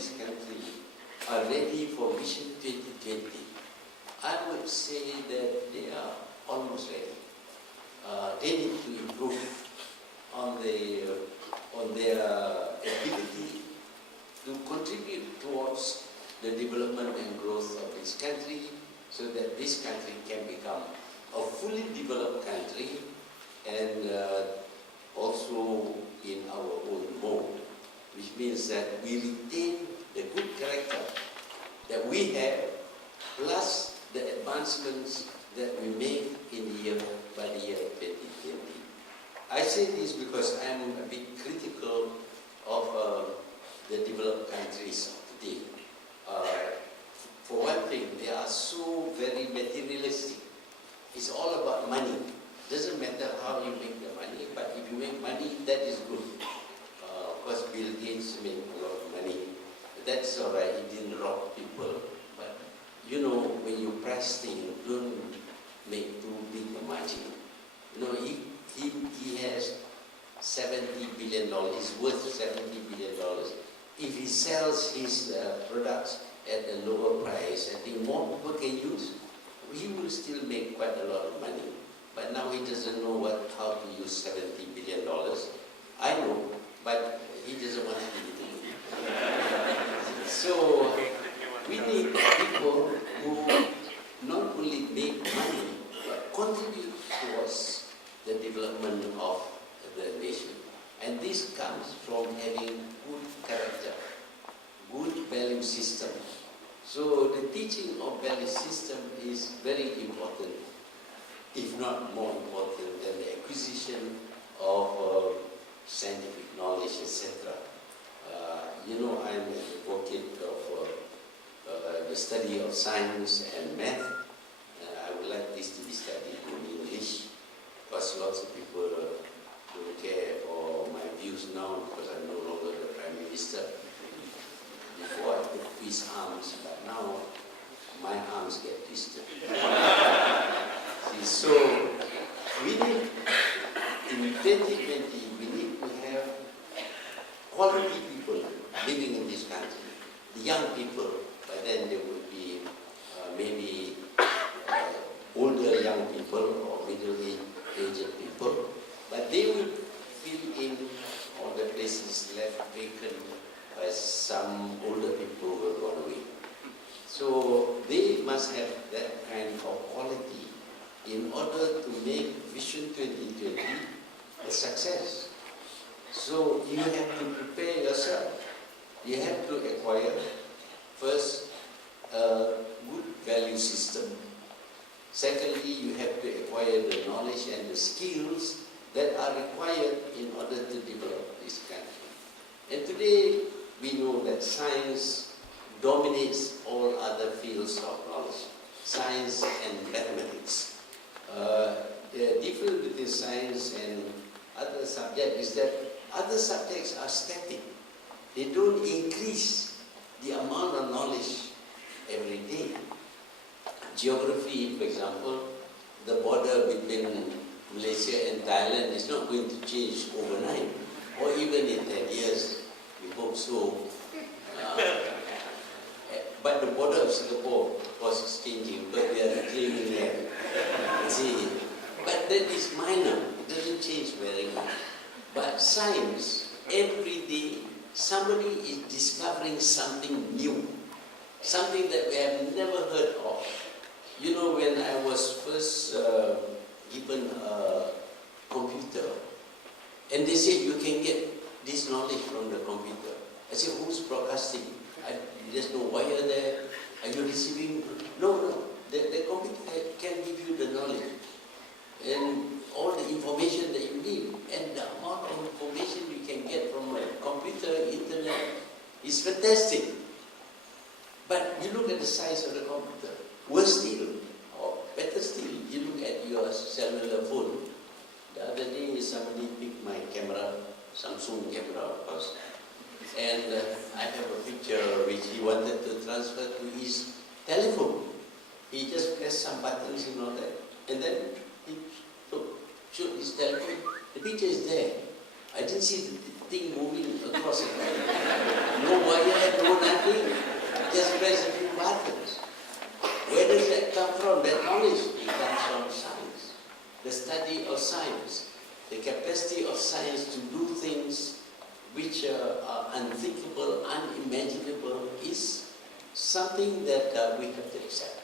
this country are ready for Vision 2020, I would say that they are almost ready. They need to improve on their ability to contribute towards the development and growth of this country, so that this country can become a fully developed country, and also in our own mode, which means that we retain the good character that we have, plus the advancements that we make in the year by the year 2020. I say this because I am a bit critical of the developed countries of today. For one thing, they are so very materialistic. It's all about money. Doesn't matter how you make the money, but if you make money, that is good. Of course, Bill Gates made a lot of money. That's all right, he didn't rob people. But you know, when you press things, don't make too big a margin. You know, he has $70 billion, he's worth $70 billion. If he sells his products at a lower price, I think more people can use, he will still make quite a lot of money. But now he doesn't know how to use $70 billion. I know, but he doesn't want to do it. So we need people who not only make money, but contribute towards the development of the nation. And this comes from having good character, good value system. So the teaching of value system is very important, if not more important than the acquisition of scientific knowledge, etc. You know, I'm an advocate of the study of science and math. I would like this to be studied in English, because lots of people don't care for my views now, because I'm no longer the Prime Minister. Before I could twist arms, but now my arms get twisted. See, so we need, in 2020, we need to have quality people living in this country. The young people, by then there would be maybe older young people or middle-aged people, but they will fill in all the places left vacant by some older people who have gone away. So they must have that kind of quality in order to make Vision 2020 a success. So you have to prepare yourself. You have to acquire, first, a good value system. Secondly, you have to acquire the knowledge and the skills that are required in order to develop this country. And today, we know that science dominates all other fields of knowledge, science and mathematics. The difference between science and other subjects is that other subjects are static. They don't increase the amount of knowledge every day. Geography, for example, the border between Malaysia and Thailand is not going to change overnight, or even in 10 years. We hope so. But the border of Singapore, of course, is changing, but we are reclaiming land. See, but that is minor. It doesn't change very much. But science, every day, somebody is discovering something new, something that we have never heard of. You know, when I was first given a computer, and they said you can get this knowledge from the computer. I said, who's broadcasting? There's no wire there. Are you receiving? No. The computer can give you the knowledge and all the information that you need. And the amount of information you can get from a computer, internet, is fantastic. But you look at the size of the computer. Worse still, or better still, you look at your cellular phone. The other day, somebody picked my camera, Samsung camera, of course. And I have a picture which he wanted to transfer to his telephone. He just pressed some buttons and all that. And then he showed his telephone. The picture is there. I didn't see thing moving across it. No wire, no nothing. Just press a few buttons. Where does that come from? That knowledge? It comes from science. The study of science. The capacity of science to do things which are unthinkable, unimaginable is something that we have to accept.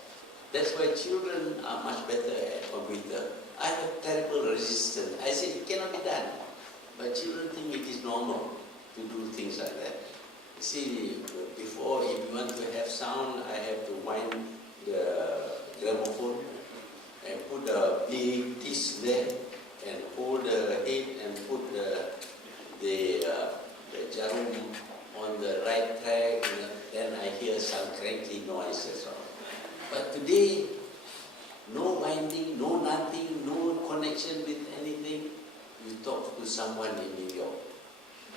That's why children are much better at computer. I have terrible resistance. I say it cannot be done. But children think it is normal to do things like that. You see, before, if you want to have sound, I have to wind the gramophone and put a big disc there and hold the head and put the jarum on the right track, and then I hear some cranky noises. But today, no winding, no nothing, no connection with anything. You talk to someone in New York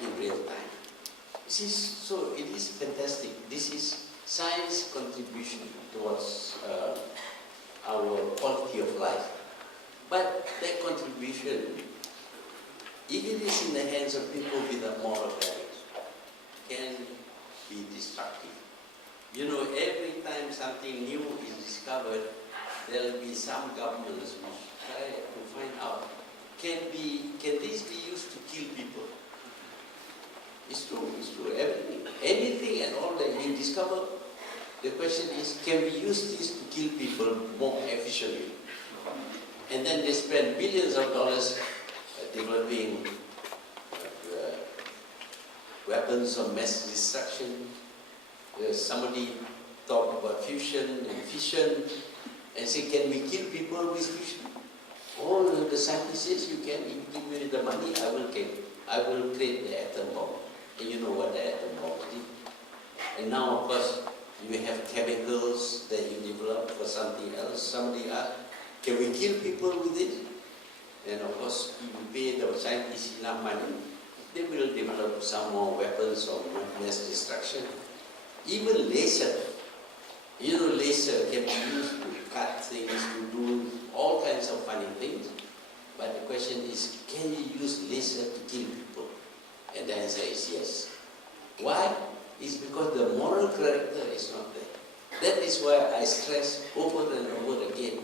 in real time. So it is fantastic. This is science contribution towards our quality of life. But that contribution, if it is in the hands of people without moral values, can be destructive. You know, every time something new is discovered, there will be some governments which try to find out, can this be used to kill people? It's true, everything. Anything and all that we discover, the question is, can we use this to kill people more efficiently? And then they spend billions of dollars developing weapons of mass destruction. Somebody talked about fusion and fission and say, can we kill people with fusion? All the scientists says you can. If you give me the money, I will create the atom bomb. And you know what the atom bomb is. And now, of course, you have chemicals that you develop for something else. Somebody asked, can we kill people with it? And of course, if you pay the scientists enough money, they will develop some more weapons of mass destruction. Even laser. You know, laser can be used to cut things, to do all kinds of funny things. But the question is, can you use laser to kill people? And the answer is yes. Why? It's because the moral character is not there. That is why I stress over and over again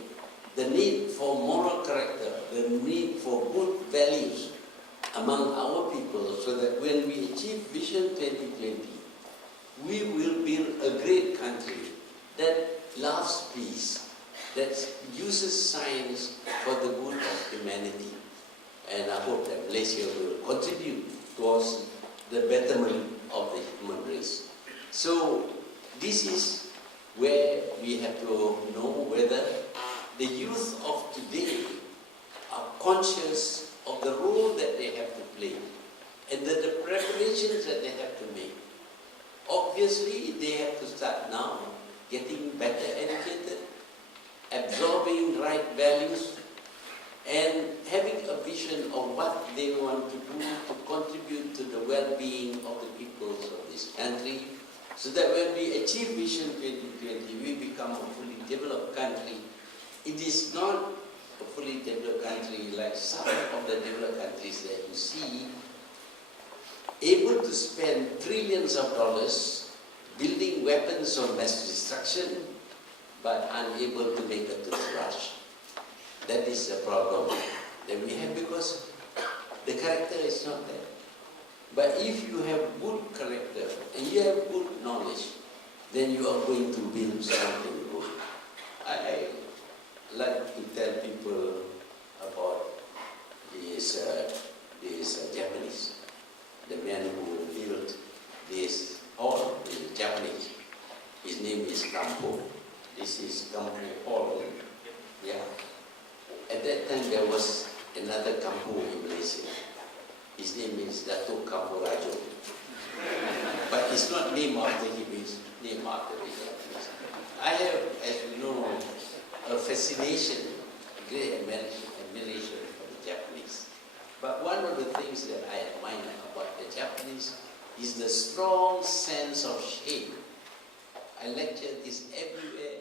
the need for moral character, the need for good values among our people, so that when we achieve Vision 2020, we will build a great country that loves peace, that uses science for the good of humanity. And I hope that Malaysia will contribute towards the betterment of the human race. So this is where we have to know whether the youth of today are conscious of the role that they have to play and that the preparations that they have to make. Obviously, they have to start now getting better educated, absorbing right values, and having a vision of what they want to do to contribute to the well-being of the peoples of this country, so that when we achieve Vision 2020, we become a fully developed country. It is not a fully developed country like some of the developed countries that you see, able to spend trillions of dollars building weapons of mass destruction, but unable to make a toothbrush. That is a problem that we have because the character is not there. But if you have good character and you have good knowledge, then you are going to build something good. I like to tell people about this Japanese, the man who built this hall is Japanese. His name is Kampo. This is Kampo Hall. Yeah. At that time there was another Kampo in Malaysia. His name is Datuk Kampo Rajo. But it's not named after him, it's named after the Japanese. I have, as you know, a fascination, a great admiration for the Japanese. But one of the things that I admire about the Japanese is the strong sense of shame. I lecture this everywhere.